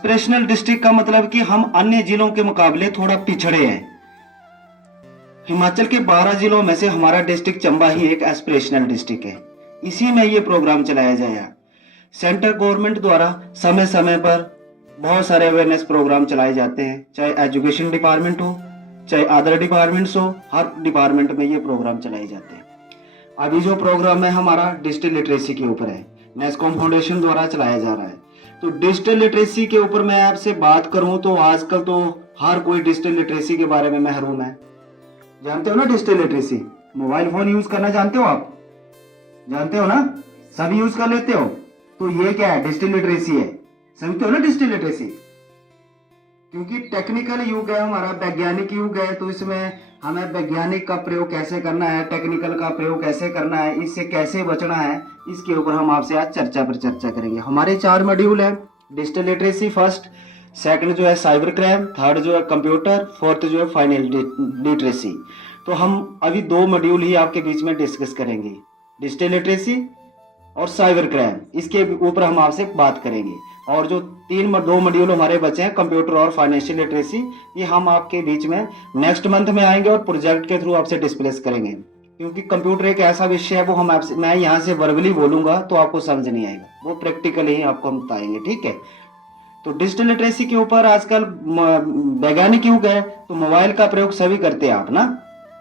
Aspirational district का मतलब कि हम अन्य जिलों के मुकाबले थोड़ा पिछड़े हैं। हिमाचल के 12 जिलों में से हमारा डिस्ट्रिक्ट चंबा ही एक एस्पिरेशनल डिस्ट्रिक्ट है। इसी में ये प्रोग्राम चलाया जाएगा। सेंट्रल गवर्नमेंट द्वारा समय समय पर बहुत सारे अवेयरनेस प्रोग्राम चलाए जाते हैं, चाहे एजुकेशन डिपार्टमेंट हो, चाहे अदर डिपार्टमेंट्स हो, हर डिपार्टमेंट में ये प्रोग्राम चलाए जाते हैं। अभी जो प्रोग्राम है हमारा डिजिटल लिटरेसी के ऊपर है, नेस्कॉम फाउंडेशन द्वारा चलाया जा रहा है। तो डिजिटल लिटरेसी के ऊपर मैं आपसे बात करूं तो आजकल तो हर कोई डिजिटल लिटरेसी के बारे में महरूम है। जानते हो ना digital literacy? Mobile phone use करना जानते हो आप? जानते हो ना? सभी यूज कर लेते हो। तो ये क्या है? डिजिटल लिटरेसी है। समझते हो ना डिजिटल लिटरेसी? क्योंकि टेक्निकल युग है हमारा, वैज्ञानिक युग है, तो इसमें हमें वैज्ञानिक का प्रयोग कैसे करना है, टेक्निकल का प्रयोग कैसे करना है, इससे कैसे बचना है, इसके ऊपर हम आपसे आज चर्चा पर चर्चा करेंगे। हमारे 4 मॉड्यूल है। डिजिटल लिटरेसी फर्स्ट, सेकंड जो है साइबर क्राइम, थर्ड जो है कंप्यूटर, फोर्थ जो है फाइनेंशियल लिटरेसी। तो हम अभी 2 मॉड्यूल ही आपके बीच में डिस्कस करेंगे, डिजिटल लिटरेसी और साइबर क्राइम। इसके ऊपर हम आपसे बात करेंगे। और जो 2 मॉड्यूल हमारे बचे हैं, कंप्यूटर और फाइनेंशियल लिटरेसी, ये हम आपके बीच में नेक्स्ट मंथ में आएंगे और प्रोजेक्ट के थ्रू आपसे डिस्प्लेस करेंगे। क्योंकि कंप्यूटर एक ऐसा विषय है, वो हम आपसे, मैं यहाँ से वर्बली बोलूंगा तो आपको समझ नहीं आएगा, वो प्रैक्टिकली ही आपको हम बताएंगे। ठीक है? तो डिजिटल लिटरेसी के ऊपर आजकल वैज्ञानिक युग है, तो मोबाइल का प्रयोग सभी करते हैं आप ना।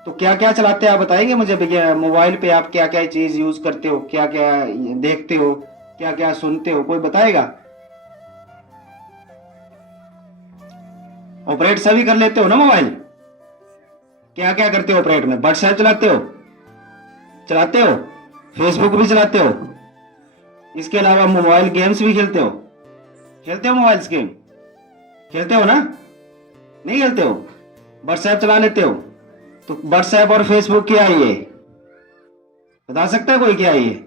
तो क्या क्या चलाते हैं आप बताएंगे मुझे? मोबाइल पे आप क्या क्या चीज यूज करते हो, क्या क्या देखते हो, क्या क्या सुनते हो, कोई बताएगा? ऑपरेट सभी कर लेते हो ना मोबाइल? क्या क्या करते हो ऑपरेट में? व्हाट्सएप चलाते हो? चलाते हो? फेसबुक भी चलाते हो? इसके अलावा मोबाइल गेम्स भी खेलते हो? खेलते हो मोबाइल गेम? खेलते हो ना? नहीं खेलते हो? व्हाट्सएप चला लेते हो? तो व्हाट्सएप और फेसबुक क्या है ये? बता सकता है कोई क्या है ये?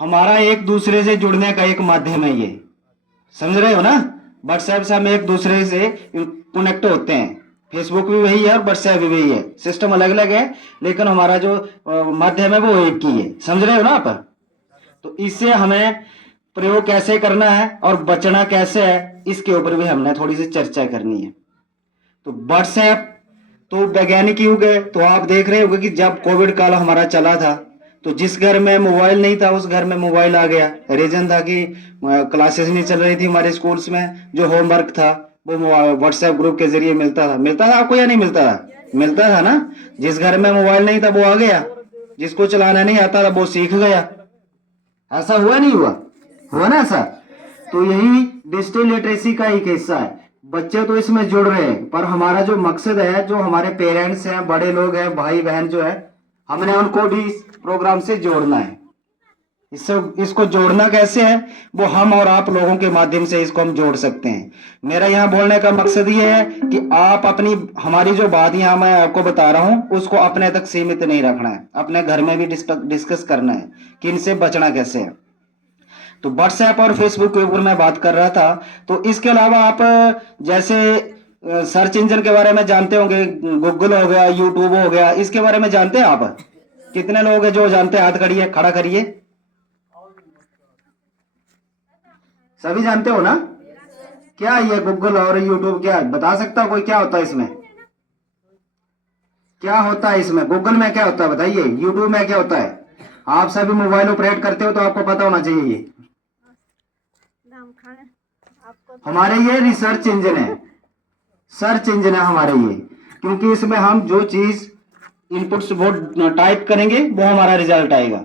हमारा एक दूसरे से जुड़ने का एक माध्यम है ये। समझ रहे हो ना? व्हाट्सएप से हम एक दूसरे से कनेक्ट होते हैं। फेसबुक भी वही है और व्हाट्सएप भी वही है। सिस्टम अलग अलग है, लेकिन हमारा जो माध्यम है वो एक ही है। समझ रहे हो ना आप? तो इससे हमें प्रयोग कैसे करना है और बचना कैसे है, इसके ऊपर भी हमने थोड़ी सी चर्चा करनी है। तो व्हाट्सएप तो वैज्ञानिक युग है। तो आप देख रहे होंगे कि जब कोविड काल हमारा चला था, तो जिस घर में मोबाइल नहीं था उस घर में मोबाइल आ गया। रीजन था कि क्लासेस नहीं चल रही थी हमारे स्कूल्स में, जो होमवर्क था वो व्हाट्सएप ग्रुप के जरिए मिलता था आपको या नहीं मिलता था? मिलता था ना। जिस घर में मोबाइल नहीं था वो आ गया, जिसको चलाना नहीं आता था वो सीख गया। ऐसा हुआ नहीं हुआ? हुआ ना ऐसा? तो यही डिजिटल लिटरेसी का एक हिस्सा है। बच्चे तो इसमें जुड़ रहे हैं, पर हमारा जो मकसद है, जो हमारे पेरेंट्स हैं, बड़े लोग हैं, भाई बहन जो है, हमने उनको भी इस प्रोग्राम से जोड़ना है। इसको जोड़ना कैसे है, वो हम और आप लोगों के माध्यम से इसको हम जोड़ सकते हैं। मेरा यहाँ बोलने का मकसद ये है कि आप अपनी, हमारी जो बात यहाँ मैं आपको बता रहा हूँ उसको अपने तक सीमित नहीं रखना है, अपने घर में भी डिस्कस करना है कि इनसे बचना कैसे है। तो व्हाट्सएप और फेसबुक के ऊपर मैं बात कर रहा था। तो इसके अलावा आप जैसे सर्च इंजन के बारे में जानते होंगे, गूगल हो गया, यूट्यूब हो गया, इसके बारे में जानते हैं आप? कितने लोग हैं जो जानते हैं? हाथ खड़ा करिए। सभी जानते हो ना? क्या ये गूगल और यूट्यूब क्या बता सकता कोई? क्या होता है इसमें? क्या होता है इसमें? गूगल में क्या होता है बताइए, यूट्यूब में क्या होता है? आप सभी मोबाइल ऑपरेट करते हो तो आपको पता होना चाहिए। ये हमारे ये रिसर्च इंजन है, सर्च इंजन है हमारे ये। क्योंकि इसमें हम जो चीज इनपुट्स वो टाइप करेंगे वो हमारा रिजल्ट आएगा।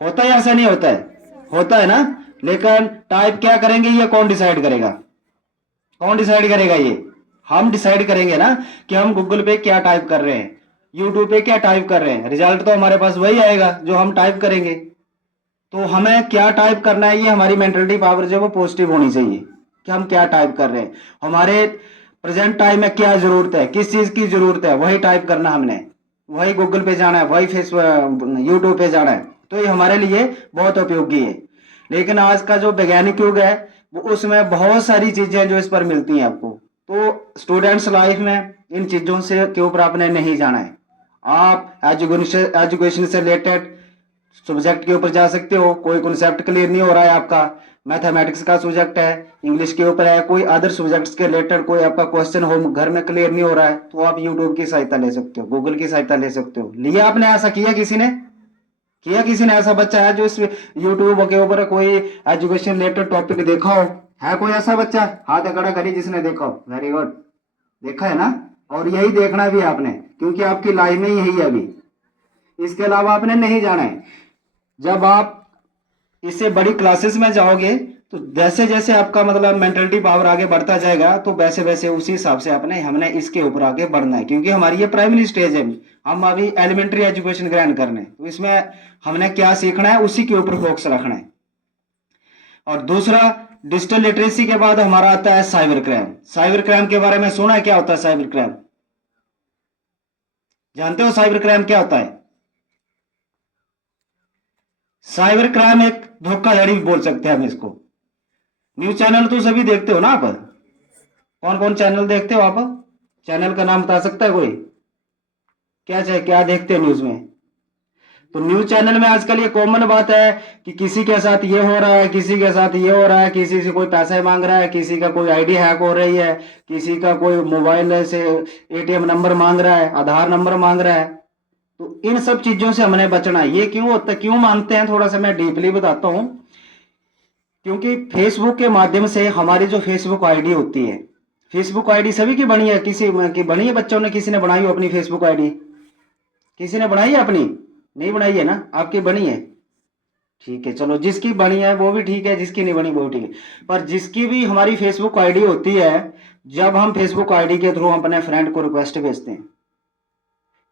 होता है ऐसा नहीं होता है? होता है ना। लेकिन टाइप क्या करेंगे ये कौन डिसाइड करेगा? कौन डिसाइड करेगा? ये हम डिसाइड करेंगे ना कि हम गूगल पे क्या टाइप कर रहे हैं, यूट्यूब पे क्या टाइप कर रहे हैं। रिजल्ट तो हमारे पास वही आएगा जो हम टाइप करेंगे। तो हमें क्या टाइप करना है, ये हमारी मेंटलिटी पावर जो है वो पॉजिटिव होनी चाहिए कि हम क्या टाइप कर रहे हैं, हमारे प्रेजेंट टाइम में क्या जरूरत है, किस चीज की जरूरत है, वही टाइप करना हमने। वही गूगल पे जाना है, वही फेसबुक यूट्यूब पे जाना है। तो ये हमारे लिए बहुत उपयोगी है। लेकिन आज का जो वैज्ञानिक युग है वो, उसमें बहुत सारी चीजें जो इस पर मिलती हैं आपको। तो स्टूडेंट्स लाइफ में इन चीजों से के ऊपर आपने नहीं जाना है। आप एजुकेशन से रिलेटेड सब्जेक्ट के ऊपर जा सकते हो। कोई कॉन्सेप्ट क्लियर नहीं हो रहा है आपका, मैथमेटिक्स का सब्जेक्ट है, इंग्लिश के ऊपर है, कोई अदर सब्जेक्ट्स के रिलेटेड कोई आपका क्वेश्चन हो, घर में क्लियर नहीं हो रहा है, तो आप यूट्यूब की सहायता ले सकते हो, गूगल की सहायता ले सकते हो। लिया आपने, ऐसा किया किसी ने? किया किसी ने? ऐसा बच्चा है जो इस यूट्यूब के ऊपर कोई एजुकेशन रिलेटेड टॉपिक देखा हो? है कोई ऐसा बच्चा? हाथ खड़ा करिए जिसने देखा हो। वेरी गुड, देखा है ना। और यही देखना भी है आपने, क्योंकि आपकी लाइफ में यही है अभी, इसके अलावा आपने नहीं जाना है। जब आप इससे बड़ी क्लासेस में जाओगे तो जैसे जैसे आपका मतलब मेंटलिटी पावर आगे बढ़ता जाएगा, तो वैसे वैसे उसी हिसाब से अपने हमने इसके ऊपर आगे बढ़ना है, क्योंकि हमारी ये प्राइमरी स्टेज है, हम अभी एलिमेंट्री एजुकेशन ग्रहण करने, तो इसमें हमने क्या सीखना है उसी के ऊपर फोकस रखना है। और दूसरा, डिजिटल लिटरेसी के बाद हमारा आता है साइबर क्राइम। साइबर क्राइम के बारे में सुना है? क्या होता है साइबर क्राइम? जानते हो साइबर क्राइम क्या होता है? साइबर क्राइम एक धोखाधड़ी बोल सकते हैं हम इसको। न्यूज चैनल तो सभी देखते हो ना आप? कौन कौन चैनल देखते हो आप? चैनल का नाम बता सकता है कोई? क्या चाहे क्या देखते हैं न्यूज में? तो न्यूज चैनल में आजकल ये कॉमन बात है कि किसी के साथ ये हो रहा है, किसी के साथ ये हो रहा है, किसी से कोई पैसा मांग रहा है, किसी का कोई आईडी हैक हो रही है, किसी का कोई मोबाइल से एटीएम नंबर मांग रहा है, आधार नंबर मांग रहा है। तो इन सब चीजों से हमने बचना है। ये क्यों होता है, क्यों मांगते हैं, थोड़ा सा मैं डीपली बताता हूं। क्योंकि फेसबुक के माध्यम से हमारी जो फेसबुक आईडी होती है, फेसबुक आईडी सभी की बनी है, किसी की बनी है, बच्चों ने किसी ने बनाई हो अपनी फेसबुक आईडी? किसी ने बनाई है अपनी? नहीं बनाई है ना, आपकी बनी है। ठीक है, चलो जिसकी बनी है वो भी ठीक है, जिसकी नहीं बनी वो भी ठीक है। पर जिसकी भी हमारी फेसबुक आईडी होती है, जब हम फेसबुक आईडी के थ्रू अपने फ्रेंड को रिक्वेस्ट भेजते हैं,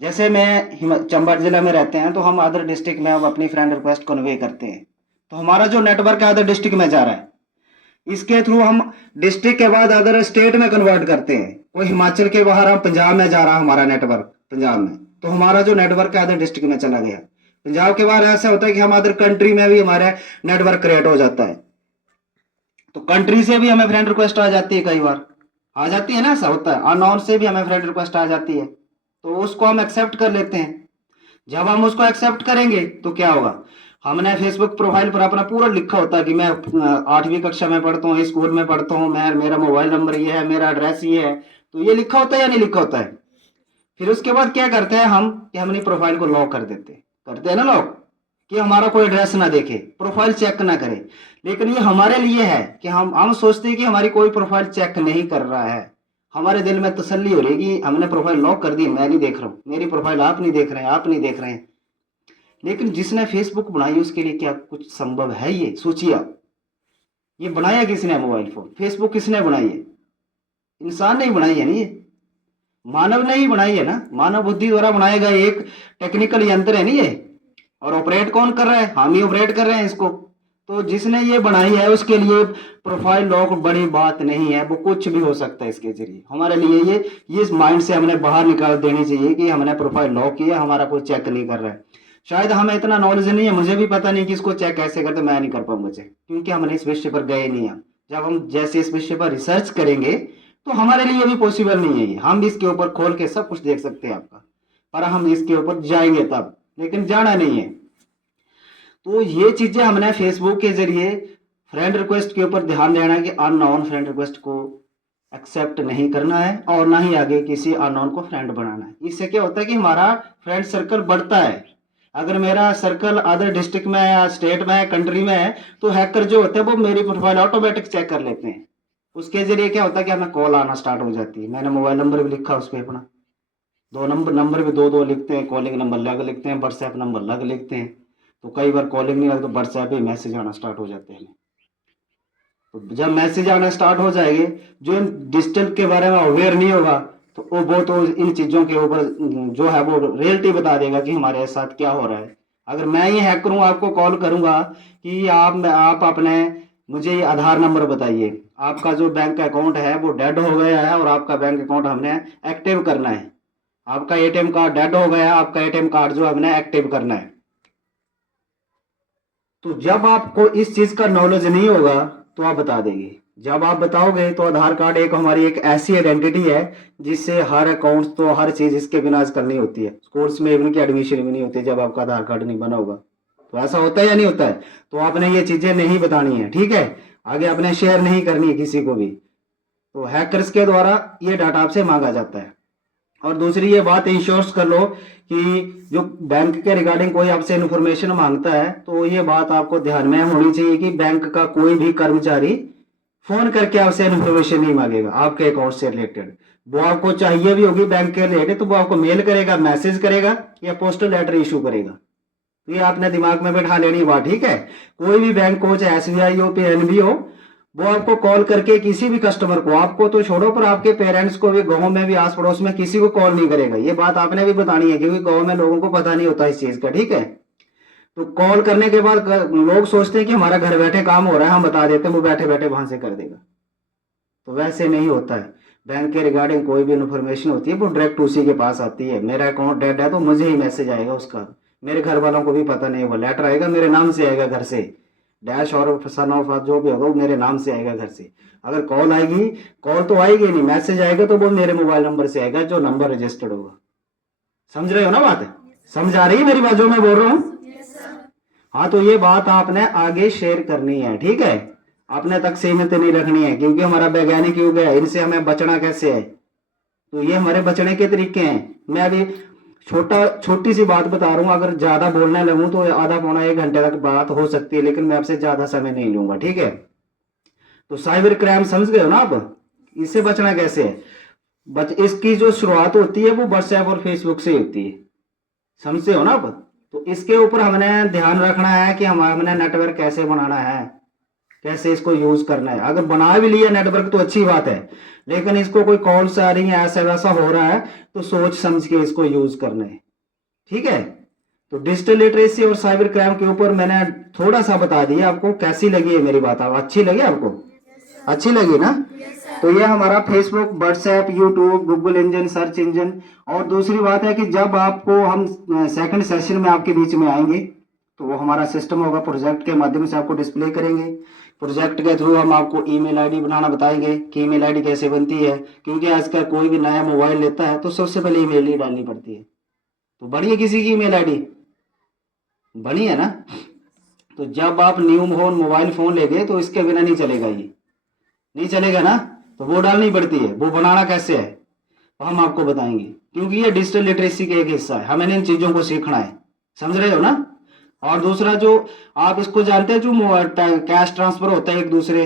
जैसे मैं चंबा जिला में रहते हैं, तो हम अदर डिस्ट्रिक्ट में अब अपनी फ्रेंड रिक्वेस्ट कन्वे करते हैं, तो हमारा जो नेटवर्क है अदर डिस्ट्रिक्ट में जा रहा है, इसके थ्रू हम डिस्ट्रिक्ट के बाद अदर स्टेट में कन्वर्ट करते हैं। कोई हिमाचल के बाहर हम पंजाब में जा रहा है हमारा नेटवर्क, पंजाब में, तो हमारा जो नेटवर्क है अदर डिस्ट्रिक्ट में चला गया। पंजाब के बाहर ऐसा होता है कि हम अदर कंट्री में भी हमारा नेटवर्क क्रिएट हो जाता है, तो कंट्री से भी हमें फ्रेंड रिक्वेस्ट आ जाती है, कई बार आ जाती है ना, ऐसा होता है, अननोन से भी हमें फ्रेंड रिक्वेस्ट आ जाती है, तो उसको हम एक्सेप्ट कर लेते हैं। जब हम उसको एक्सेप्ट करेंगे तो क्या होगा, हमने फेसबुक प्रोफाइल पर अपना पूरा लिखा होता है कि मैं 8वीं कक्षा में पढ़ता हूँ, स्कूल में पढ़ता हूँ, मैं, मेरा मोबाइल नंबर ये है, मेरा एड्रेस ये है, तो ये लिखा होता है या नहीं लिखा होता है? फिर उसके बाद क्या करते हैं हम कि हम अपनी प्रोफाइल को लॉक कर देते हैं, करते हैं ना लॉक, कि हमारा कोई एड्रेस ना देखे, प्रोफाइल चेक ना करे। लेकिन ये हमारे लिए है कि हम सोचते हैं कि हमारी कोई प्रोफाइल चेक नहीं कर रहा है, हमारे दिल में तसल्ली हो रही है कि हमने प्रोफाइल लॉक कर दी, मैं नहीं देख रहा हूँ, मेरी प्रोफाइल आप नहीं देख रहे हैं, आप नहीं देख रहे हैं। लेकिन जिसने फेसबुक बनाई उसके लिए क्या कुछ संभव है? ये सोचिए आप, ये बनाया किसने मोबाइल फोन, फेसबुक किसने बनाई है? इंसान नहीं बनाई है ना, ये मानव ने ही बनाई है ना, मानव बुद्धि द्वारा बनाया गया एक टेक्निकल यंत्र है नहीं ये। और ऑपरेट कौन कर रहा है? हम ही ऑपरेट कर रहे हैं इसको। तो जिसने ये बनाई है उसके लिए प्रोफाइल लॉक बड़ी बात नहीं है, वो कुछ भी हो सकता है इसके जरिए। हमारे लिए ये इस माइंड से हमने बाहर निकाल देनी चाहिए कि हमने प्रोफाइल लॉक किया, हमारा कोई चेक नहीं कर रहा है। शायद हमें इतना नॉलेज नहीं है, मुझे भी पता नहीं कि इसको चेक कैसे करते, मैं नहीं कर पाऊंगा चेक, क्योंकि हमने इस विषय पर गए नहीं हैं। जब हम जैसे इस विषय पर रिसर्च करेंगे तो हमारे लिए भी पॉसिबल नहीं है ये, हम इसके ऊपर खोल के सब कुछ देख सकते हैं आपका, पर हम इसके ऊपर जाएंगे तब, लेकिन जाना नहीं है। तो ये चीजें हमने फेसबुक के जरिए फ्रेंड रिक्वेस्ट के ऊपर ध्यान देना है कि अननोन फ्रेंड रिक्वेस्ट को एक्सेप्ट नहीं करना है, और ना ही आगे किसी अननोन को फ्रेंड बनाना है। इससे क्या होता है कि हमारा फ्रेंड सर्कल बढ़ता है। अगर मेरा सर्कल अदर डिस्ट्रिक्ट में है, या स्टेट में है, कंट्री में है, तो हैकर जो होते हैं वो मेरी प्रोफाइल ऑटोमेटिक चेक कर लेते हैं। उसके जरिए क्या होता है कि हमें कॉल आना स्टार्ट हो जाती है। मैंने मोबाइल नंबर भी लिखा उस पर अपना, दो नंबर भी दो लिखते हैं, कॉलिंग नंबर अलग लिखते हैं, व्हाट्सएप नंबर अलग लिखते हैं। तो कई बार कॉलिंग नहीं लगती तो व्हाट्सएप पे मैसेज आना स्टार्ट हो जाते हैं। तो जब मैसेज आना स्टार्ट हो जाएंगे, जो इन डिजिटल के बारे में अवेयर नहीं होगा तो वो तो इन चीज़ों के ऊपर जो है वो रियलिटी बता देगा कि हमारे साथ क्या हो रहा है। अगर मैं ही हैकर हूँ, आपको कॉल करूंगा कि आप अपने मुझे ये आधार नंबर बताइए, आपका जो बैंक अकाउंट है वो डेड हो गया है और आपका बैंक अकाउंट हमने एक्टिव करना है, आपका एटीएम कार्ड डेड हो गया, आपका एटीएम कार्ड जो हमने एक्टिव करना है। तो जब आपको इस चीज का नॉलेज नहीं होगा तो आप बता देंगे, जब आप बताओगे तो आधार कार्ड एक हमारी एक ऐसी आइडेंटिटी है जिससे हर अकाउंट तो हर चीज इसके बिना आजकल नहीं होती है। स्कूल्स में इवन की एडमिशन भी नहीं होती जब आपका आधार कार्ड नहीं बना होगा। तो ऐसा होता है या नहीं होता है? तो आपने ये चीजें नहीं बतानी है, ठीक है? आगे आपने शेयर नहीं करनी है किसी को भी। तो हैकर्स के द्वारा ये डाटा आपसे मांगा जाता है। और दूसरी ये बात इंश्योर कर लो कि जो बैंक के रिगार्डिंग कोई आपसे इन्फॉर्मेशन मांगता है तो ये बात आपको ध्यान में होनी चाहिए कि बैंक का कोई भी कर्मचारी फोन करके आपसे इन्फॉर्मेशन नहीं मांगेगा आपके अकाउंट से रिलेटेड। वो आपको चाहिए भी होगी बैंक के रिलेटेड तो वो आपको मेल करेगा, मैसेज करेगा या पोस्टल लेटर इशू करेगा। तो ये आपने दिमाग में बैठा लेनी बात, ठीक है? कोई भी बैंक हो, चाहे एसबीआई हो, पीएनबी हो, वो आपको कॉल करके किसी भी कस्टमर को, आपको तो छोड़ो पर आपके पेरेंट्स को भी, गांव में भी, आस पड़ोस में किसी को कॉल नहीं करेगा। ये बात आपने भी बतानी है क्योंकि गांव में लोगों को पता नहीं होता इस चीज का, ठीक है? तो कॉल करने के बाद लोग सोचते हैं कि हमारा घर बैठे काम हो रहा है, हम बता देते हैं, वो बैठे बैठे वहां से कर देगा। तो वैसे नहीं होता है। बैंक के रिगार्डिंग कोई भी इन्फॉर्मेशन होती है वो डायरेक्ट उसी के पास आती है। मेरा अकाउंट डेड है तो मुझे ही मैसेज आएगा उसका, मेरे घर वालों को भी पता नहीं होगा। लेटर आएगा मेरे नाम से आएगा घर से, डैश और सन ऑफ जो भी होगा वो मेरे नाम से आएगा घर से। अगर कॉल आएगी, कॉल तो आएगी नहीं, मैसेज आएगा तो वो मेरे मोबाइल नंबर से आएगा जो नंबर रजिस्टर्ड होगा। समझ रहे हो ना बात? समझ आ रही है मेरी बात जो मैं बोल रहा हूँ? हाँ, तो ये बात आपने आगे शेयर करनी है, ठीक है? अपने तक सीमित नहीं रखनी है क्योंकि हमारा वैज्ञानिक युग है, इनसे हमें बचना कैसे है? तो ये हमारे बचने के तरीके हैं। मैं अभी छोटी सी बात बता रहा हूँ, अगर ज्यादा बोलने लगूं तो आधा पौना 1 घंटे तक बात हो सकती है, लेकिन मैं आपसे ज्यादा समय नहीं लूंगा, ठीक है? तो साइबर क्राइम समझ गए हो ना आप? इससे बचना कैसे है? इसकी जो शुरुआत होती है वो व्हाट्सएप और फेसबुक से होती है, समझते हो ना आप? तो इसके ऊपर हमने ध्यान रखना है कि हमने नेटवर्क कैसे बनाना है, कैसे इसको यूज करना है। अगर बना भी लिया नेटवर्क तो अच्छी बात है, लेकिन इसको कोई कॉल्स आ रही है, ऐसा वैसा हो रहा है, तो सोच समझ के इसको यूज करना है, ठीक है? तो डिजिटल लिटरेसी और साइबर क्राइम के ऊपर मैंने थोड़ा सा बता दिया। आपको कैसी लगी है मेरी बात? अच्छी लगी आपको? अच्छी लगी ना? तो ये हमारा Facebook, WhatsApp, YouTube, Google engine, search engine. और दूसरी बात है कि जब आपको हम सेकंड सेशन में आपके बीच में आएंगे तो वो हमारा सिस्टम होगा, प्रोजेक्ट के माध्यम से आपको डिस्प्ले करेंगे। प्रोजेक्ट के थ्रू हम आपको ईमेल आईडी बनाना बताएंगे कि ईमेल आईडी कैसे बनती है, क्योंकि आजकल कोई भी नया मोबाइल लेता है तो सबसे पहले ईमेल ही डालनी पड़ती है। तो बनी है किसी की ईमेल आईडी? बनी है ना? तो जब आप न्यू मोबाइल फोन लेंगे तो इसके बिना नहीं चलेगा, ये नहीं चलेगा ना? तो वो डालनी पड़ती है। वो बनाना कैसे है तो हम आपको बताएंगे, क्योंकि ये डिजिटल लिटरेसी का एक हिस्सा है, हमें इन चीजों को सीखना है। समझ रहे हो ना? और दूसरा जो आप इसको जानते हैं, जो कैश ट्रांसफर होता है एक दूसरे,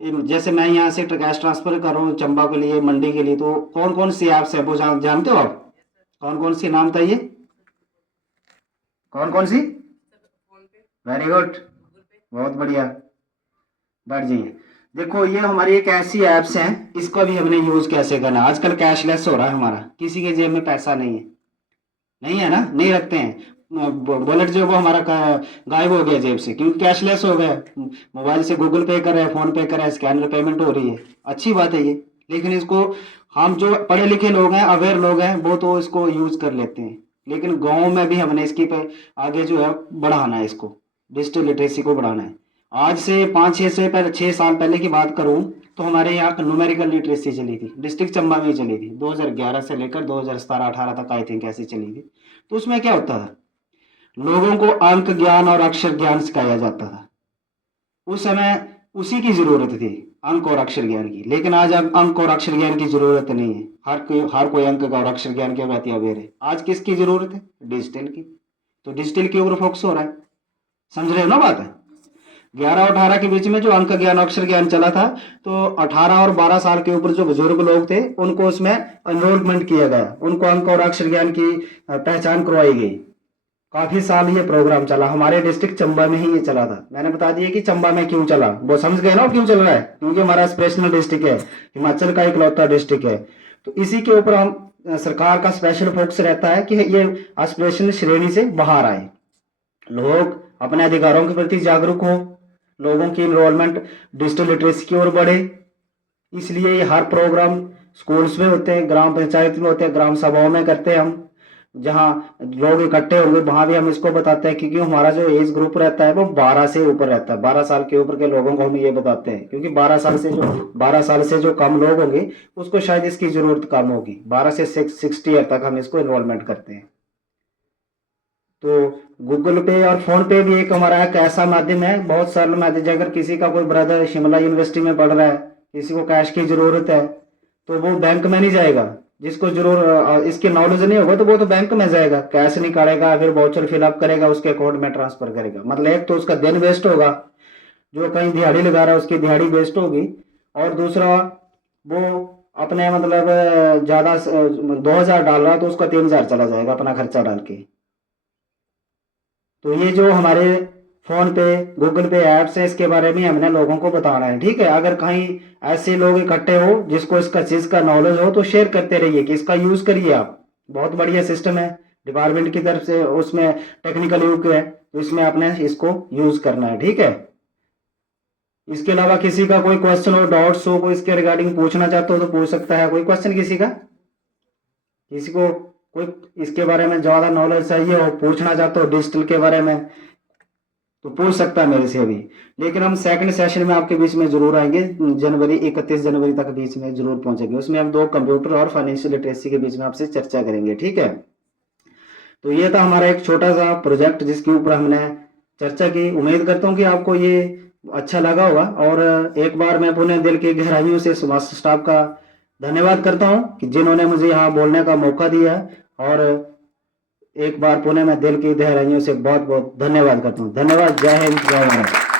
जैसे मैं यहाँ से कैश ट्रांसफर कर रहा हूँ चंबा के लिए, मंडी के लिए, तो कौन कौन सी ऐप्स है वो जानते हो आप? कौन कौन सी नाम बताइए? कौन कौन सी? वेरी गुड, बहुत बढ़िया, बैठ जाइए। देखो ये हमारी एक ऐसी एप्स हैं, इसका भी हमने यूज कैसे करना है। आजकल कैशलेस हो रहा है हमारा, किसी के जेब में पैसा नहीं है, नहीं है ना? नहीं रखते हैं वॉलेट जो वो हमारा गायब हो गया जेब से, क्योंकि कैशलेस हो गया। मोबाइल से गूगल पे कर रहे हैं, फोन पे कर रहे हैं, स्कैनर पेमेंट हो रही है, अच्छी बात है ये। लेकिन इसको हम जो पढ़े लिखे लोग हैं, अवेयर लोग हैं, वो तो इसको यूज कर लेते हैं, लेकिन गाँव में भी हमने इसकी पे आगे जो है बढ़ाना है, इसको डिजिटल लिटरेसी को बढ़ाना है। आज से 5-6 साल पहले की बात करूं तो हमारे यहाँ न्यूमेरिकल लिटरेसी चली थी, डिस्ट्रिक्ट चंबा में ही चली थी, 2011 से लेकर 2017-18 तक आई थिंक ऐसी चली थी। तो उसमें क्या होता था, लोगों को अंक ज्ञान और अक्षर ज्ञान सिखाया जाता था। उस समय उसी की जरूरत थी, अंक और अक्षर ज्ञान की। लेकिन आज अब अंक और अक्षर ज्ञान की जरूरत नहीं है, हर कोई अंक और अक्षर ज्ञान के प्रति अवेयर है। आज किसकी जरूरत है? डिजिटल की। तो डिजिटल के ऊपर फोकस हो रहा है, समझ रहे हो ना बात? 11 और 18 के बीच में जो अंक ज्ञान अक्षर ज्ञान चला था, तो 18 और 12 साल के ऊपर जो बुजुर्ग लोग थे उनको उसमें एनरोलमेंट किया गया, उनको अंक और अक्षर ज्ञान की पहचान करवाई गई। काफी साल ये प्रोग्राम चला, हमारे डिस्ट्रिक्ट चंबा में ही ये चला था। मैंने बता दिया कि चंबा में क्यों चला, वो समझ गए ना क्यों चल रहा है? क्योंकि हमारा स्पेशल डिस्ट्रिक्ट है, हिमाचल का इकलौता डिस्ट्रिक्ट है। तो इसी के ऊपर हम सरकार का स्पेशल फोकस रहता है कि ये एस्पिरेशनल श्रेणी से बाहर आए, लोग अपने अधिकारों के प्रति जागरूक हो, लोगों की इनरोलमेंट डिजिटल लिटरेसी की ओर बढ़े। इसलिए ये हर प्रोग्राम स्कूल्स में होते हैं, ग्राम पंचायत में होते हैं, ग्राम सभाओं में करते हैं हम, जहाँ लोग इकट्ठे होंगे वहां भी हम इसको बताते हैं। क्योंकि हमारा जो एज ग्रुप रहता है वो 12 से ऊपर रहता है, 12 साल के ऊपर के लोगों को हम ये बताते हैं, क्योंकि 12 साल से जो कम लोग होंगे उसको शायद इसकी जरूरत कम होगी। 12 से 60 ईयर तक हम इसको इन्वॉल्वमेंट करते हैं। तो गूगल पे और फोन पे भी एक हमारा एक ऐसा माध्यम है, बहुत सरल माध्यम है। अगर किसी का कोई ब्रदर शिमला यूनिवर्सिटी में पढ़ रहा है, किसी को कैश की जरूरत है, तो वो बैंक में नहीं जाएगा। जिसको जरूर इसकी नॉलेज नहीं होगा तो वो तो बैंक में जाएगा, कैश निकालेगा, फिर वाउचर फिलअप करेगा, उसके अकाउंट में ट्रांसफर करेगा। मतलब एक तो उसका दिन वेस्ट होगा, जो कहीं दिहाड़ी लगा रहा है उसकी दिहाड़ी वेस्ट होगी, और दूसरा वो अपने मतलब ज्यादा 2,000 डाल रहा है तो उसका 3,000 चला जाएगा अपना खर्चा डाल के। तो ये जो हमारे फोन पे गूगल पे ऐप्स है, इसके बारे में हमने लोगों को बताना है, ठीक है। अगर कहीं ऐसे लोग इकट्ठे हो जिसको इसका चीज का नॉलेज हो तो शेयर करते रहिए कि इसका यूज करिए आप। बहुत बढ़िया सिस्टम है डिपार्टमेंट की तरफ से, उसमें टेक्निकल युग है तो इसमें आपने इसको यूज करना है, ठीक है। इसके अलावा किसी का कोई क्वेश्चन हो, डाउट्स हो, कोई इसके रिगार्डिंग पूछना चाहते हो तो पूछ सकता है। कोई क्वेश्चन किसी का, किसी को कोई इसके बारे में ज्यादा नॉलेज चाहिए हो, पूछना चाहते हो डिजिटल के बारे में, तो पूछ सकता है मेरे से अभी। लेकिन हम सेकंड सेशन में आपके बीच में जरूर आएंगे, जनवरी 31 जनवरी तक बीच में जरूर पहुंचेंगे। उसमें हम दो कंप्यूटर और फाइनेंशियल लिटरेसी के बीच में आपसे चर्चा करेंगे, ठीक है। तो ये था हमारा एक छोटा सा प्रोजेक्ट जिसके ऊपर हमने चर्चा की। उम्मीद करता हूँ कि आपको ये अच्छा लगा होगा। और एक बार मैं पुनः दिल की गहराइयों से सुभाष स्टाफ का धन्यवाद करता हूँ कि जिन्होंने मुझे यहाँ बोलने का मौका दिया है। और एक बार पुनः मैं दिल की गहराइयों से बहुत बहुत धन्यवाद करता हूँ। धन्यवाद। जय हिंद, जय भारत।